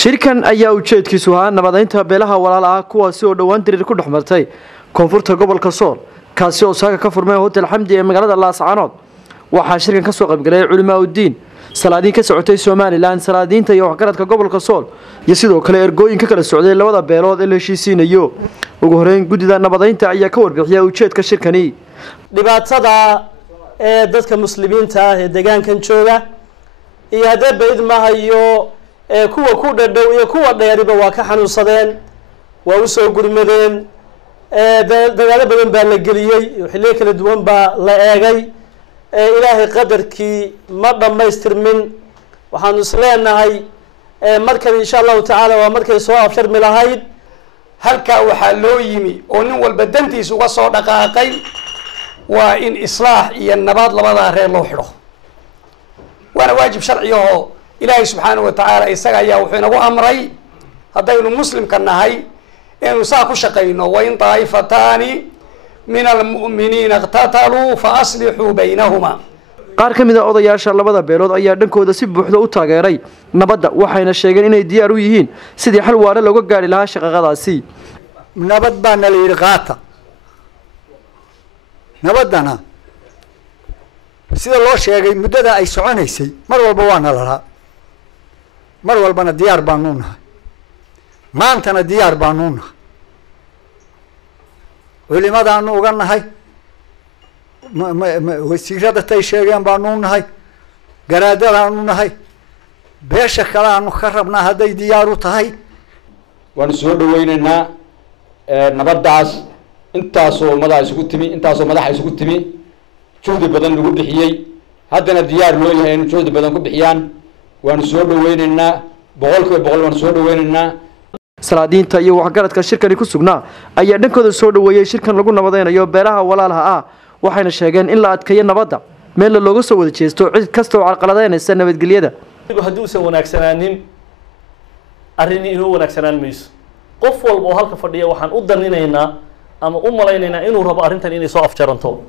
shirkan ayaa ujeedkiisu ahaa nabadaynta beelaha walaalaha kuwaasi oo dhawaan dirir ku dhaxmartay koonfurta gobolka Sool kaasi oo saaga ka furmay hotel Xamdi ee magaalada Laascaanood waxa shirkan ka soo qayb galay culimada diin salaadiin ka socotay Soomaaliland salaadiinta iyo waxgaradka gobolka Sool iyo sidoo kale ergooyin ka kala socday labada beelood ee la heshiisiinayo ugu horeyn gudida nabadaynta ayaa ka warbixiyay ujeedka shirkani dhibaatada ee dadka muslimiinta ah ee deegaankan jooga iyo hadaba idmahayo kuwa ku dhadhow iyo kuwa dheeriba waa ka xanuunsadeen waa u soo gurmadeen dagaal badan baa la geliyay xilliyo kala duwan baa la eegay ilaahay qadarkii ma dhamaystirmin waxaan isleenahay markan insha Allah ta'ala waa markay soo afsharmi lahayd halka waxa loo yimi oo nin walba dantiisa uga soo dhaqaaqay waa in islaax iyo nabad labada reer loo xiro waana waajib sharci ah إلهي سبحانه وتعالى إسقى يا وحنا وأمري هذا المسلم كنهاي إنه ساكو شقينا وإن طائفتان من المؤمنين اقتتلوا فأصلحوا بينهما. qaar ka mid ah odayaasha labada beelood ayaa dhankooda si buuxda u taageeray nabadda waxayna sheegeen inay diyaar u yihiin sidii xal waara looga gaari lahaa shaqadaasi. nabad baa la yiri qaata nabadana sida loo sheegay muddada ay soconaysay mar walba waa nalaha mar walbana diyaar baan u nahay maantana diyaar baan u nahay culimadaanu uga nahay wasiirada tay sheegeen baan u nahay garaadadaanu nahay beesha kale aanu ka rabnaa hadday diyaar u tahay waan soo dhaweynaynaa nabadaas intaasoo madax isugu timi intaasoo madax isugu timi juhdi badan lagu bixiyay haddana diyaar loo yahay in juhdi badan ku bixiyaan waan soo dhaweynaynaa boqolkiiba waan soo dhaweynaynaa salaadiinta iyo waxgaradka shirkani ku sugnaa ayaa dhankooda soo dhaweeyay shirkan lagu nabadaynayo beelaha walaalaha ah waxayna sheegeen in la adkeeyo nabadda meel looga soo wada jeesto cid kasta oo carqaladeynaysa nabadgelyada haddii uusan wanaagsanaanin arrin inuu wanaagsanaan mayso qof walba oo halka fadhiya waxaan u daninaynaa ama u malaynaynaa inuu rabo arrintan inay soo afjaranto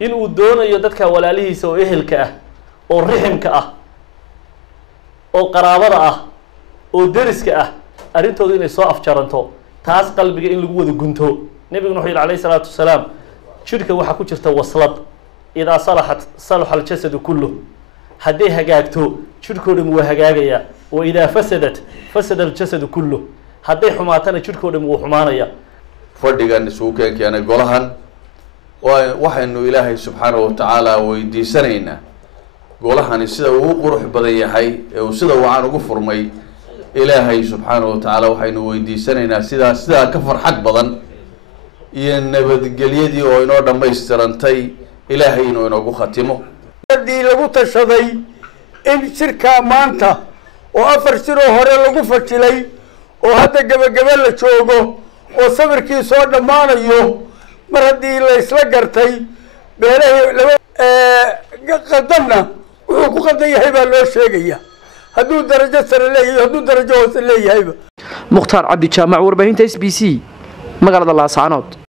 inuu doonayo dadka walaalihiisa oo ehelka ah oo riximka ah oo qaraabada ah oo deriska ah arrintooda inay soo afjaranto taas qalbiga in lagu wada gunto nabiguna wuxuu yiri salaatu wasalaam jirka waxa ku jirta waslad ida salaha al-jasad kullu haddii hagaagto jirkooda wuu hagaagaya oo ida fasadat fasada al-jasad kullu haddii xumaatana jirkooda wuu xumaanaya fadhigan isugu keenay golahan waxaynu ilaahay subxaanahu wa ta'ala weydiisanaynaa golahani sida uu qurux badan yahay ee sida wacan ugu furmay ilaahay subxaanahu wa ta'ala waxaynu weydiisanaynaa sida ka farxad badan iyo nabadgelyadii oo inoo dhamaystirantay ilaahay inuu inagu khatimo hadii lagu tashaday in shirka maanta oo afar sir oo hore lagu fashilay oo hadda gabagaba la joogo oo sabirkii soo dhamaanayo mar haddii la isla gartay beelahay laba qadamna wuxuu ku qadan yahay baa loo sheegaya hadduu darajo sare leeyahay hadduu darajo hoose leeyahay mukhtaar cabdi jaamac warbaahinta SBC magaalada Laascaanood.